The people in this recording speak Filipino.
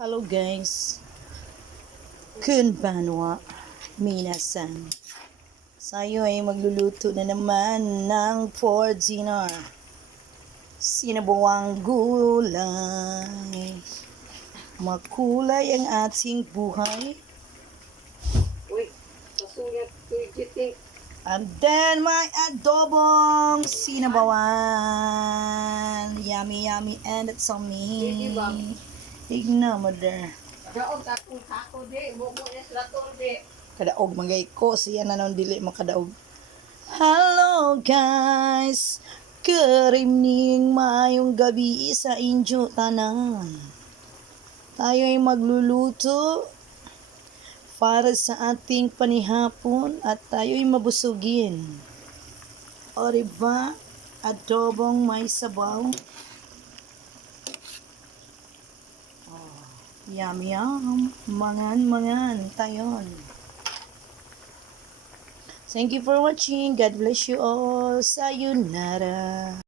Hello guys, Konbanwa, minasan. Sayo ay magluluto na naman ng for dinner. Sinabawang gulay. Makulay ang ating buhay. Uy, kasuyat ko yung And then may adobong sinabawan. Yummy, yummy, and it's on me. Igna mo there. daog takong tako di, bumo na sila di. Kadaog magay ko siya na nung dili makadaog. Hello guys, karimning mayong gabi sa inyo tanan. Tayo ay magluluto para sa ating panihapon at tayo ay mabusugin. O diba, adobong may sabaw. Yum yum, mangan tayon. Thank you for watching. God bless you all. Sayonara.